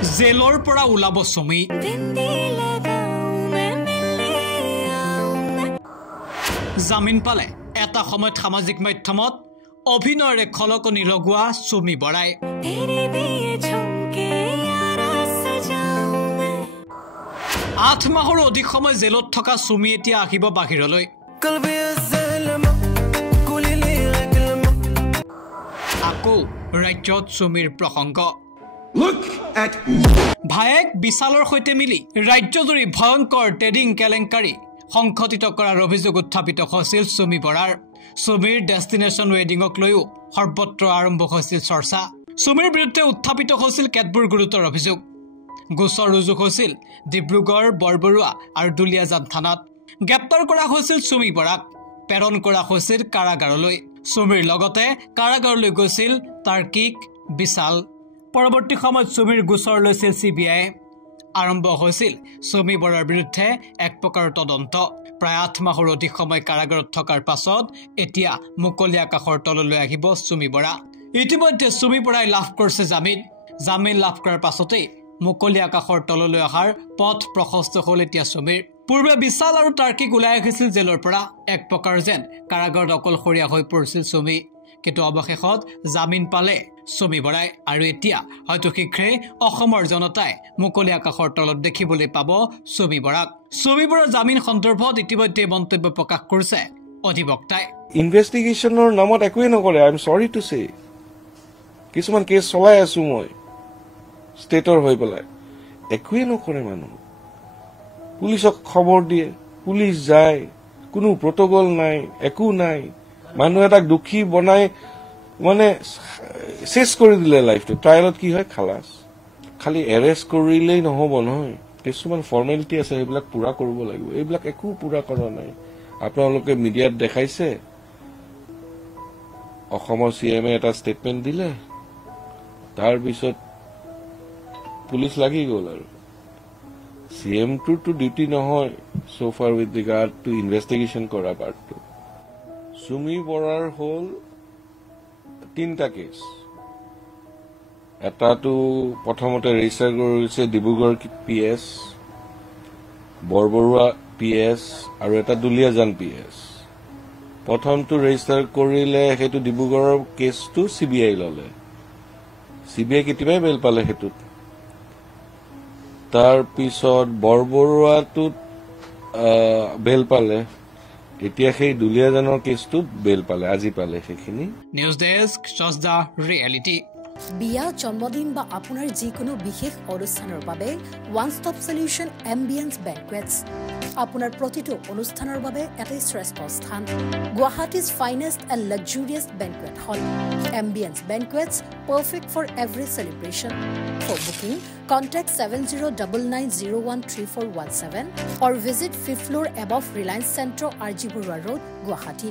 জেলৰ পৰা ওলাব সুমি জামিন পালে এটা সময়ত সামাজিক মাধ্যমত অভিনয়ৰে খলকনি লগোৱা সুমি বৰাই 8 মাহৰ অধিক সময় জেলত থকা সুমি এতিয়া আহিব বাহিৰলৈ আকৌ ৰাজ্যত সুমিৰ প্ৰসংগ ভায়েক বিশালৰ সৈতে মিলি ৰাজ্যজুৰি ভয়ংকৰ ট্ৰেডিং কেলেংকাৰী সংঘটিত কৰাৰ অভিযোগ উত্থাপিত হৈছিল সুমি বৰাৰ সুমিৰ ডেষ্টিনেশ্যন ৱেডিঙক লৈও সৰ্বত্ৰ আৰম্ভ হৈছিল চৰ্চা সুমিৰ বিৰুদ্ধে উত্থাপিত হৈছিল কেতবোৰ গুৰুতৰ অভিযোগ গোচৰ ৰুজু হৈছিল ডিব্ৰুগড় বৰবৰুৱা আৰু দুলিয়াজান থানাত গ্ৰেপ্তাৰ কৰা হৈছিল সুমি বৰাক প্ৰেৰণ কৰা হৈছিল কাৰাগাৰলৈ সুমিৰ লগতে কাৰাগাৰলৈ গৈছিল তাৰ্কিক বিশাল পৰৱৰ্তী সময়ত সুমিৰ গোচৰ লৈছিল CBI আৰম্ভ হৈছিল সুমি বৰাৰ বিৰুদ্ধে এক প্ৰকাৰ তদন্ত প্ৰায় 8 মাহৰ অধিক সময় কাৰাগাৰত থকাৰ পাছত এতিয়া মুকলি আকাশৰ তললৈ আহিব সুমি বৰা ইতিমধ্যে সুমি বৰাই লাভ কৰিছে জামিন লাভ কৰাৰ পাছতে মুকলি আকাশৰ তললৈ অহাৰ পথ প্ৰশস্ত হ'ল এতিয়া সুমিৰ পূৰ্বে বিশাল আৰু তাৰ্কিক ওলাই আহিছিল জেলৰ পৰা এক প্ৰকাৰ যেন কাৰাগাৰত অকলশৰীয়া হৈ পৰিছিল সুমি কিন্তু অৱশেষত জামিন পালে সুমি বৰাই আৰু এতিয়া হয়তো শীঘ্ৰেই অসমৰ জনতাই মুকলি আকাশৰ তলত দেখিবলৈ পাব সুমি বৰাক সুমি বৰাৰ জামিন সন্দৰ্ভত ইতিমধ্যে মন্তব্য প্ৰকাশ কৰিছে অধিবক্তাই ইনভেষ্টিগেশ্যনৰ নামত একোৱে নকৰে আই এম সৰি টু সে কিছুমান কেছ চলাই আছো মই ষ্টেটৰ হৈ পেলাই একোৱে নকৰে মানুহ পুলিচক খবৰ দিয়ে পুলিচ যায় কোনো প্ৰটকল নাই একো নাই মানুহ এটাক দুখী বনাই মানে শেষ কৰি দিলে লাইফটো ট্ৰায়েলত কি হয় খালাস খালি এৰেষ্ট কৰিলেই নহব নহয় কিছুমান ফৰ্মেলিটি আছে সেইবিলাক পুৰা কৰিব লাগিব এইবিলাক একো পুৰা কৰা নাই আপোনালোকে মিডিয়াত দেখাইছে অসমৰ CMে এটা ষ্টেটমেণ্ট দিলে তাৰ পিছত পুলিচ লাগি গ'ল আৰু CM to duty নহয় so far with regard to investigation কৰা পাৰ্টটো সুমি বৰাৰ হ'ল 3টা কেছ এটাটো প্ৰথমতে ৰেজিষ্টাৰ কৰিছে ডিব্ৰুগড় PS বৰবৰুৱা PS আৰু এটা দুলিয়াজান PS প্ৰথমটো ৰেজিষ্টাৰ কৰিলে সেইটো ডিব্ৰুগড়ৰ কেছটো CBI ললে CBI কেতিয়াবাই বেল পালে হেতুত তাৰ পিছত বৰবৰুৱাটোত বেল পালে এতিয়া সেই দুলিয়াজানৰ কেছটো বেল পালে আজি পালে সেইখিনি নিউজ ডেস্ক চজদা ৰিয়েলিটি বিয়া জন্মদিন বা আপোনাৰ যিকোনো বিশেষ অনুষ্ঠানৰ বাবে one stop solution ambience banquets আপোনাৰ প্ৰতিটো অনুষ্ঠানৰ বাবে এটা শ্ৰেষ্ঠ স্থান Guwahati's finest and luxurious banquet hall ambience banquets perfect for every celebration for booking contact 7099013417 or visit 5th floor above Reliance Centro RG Burwa Road Guwahati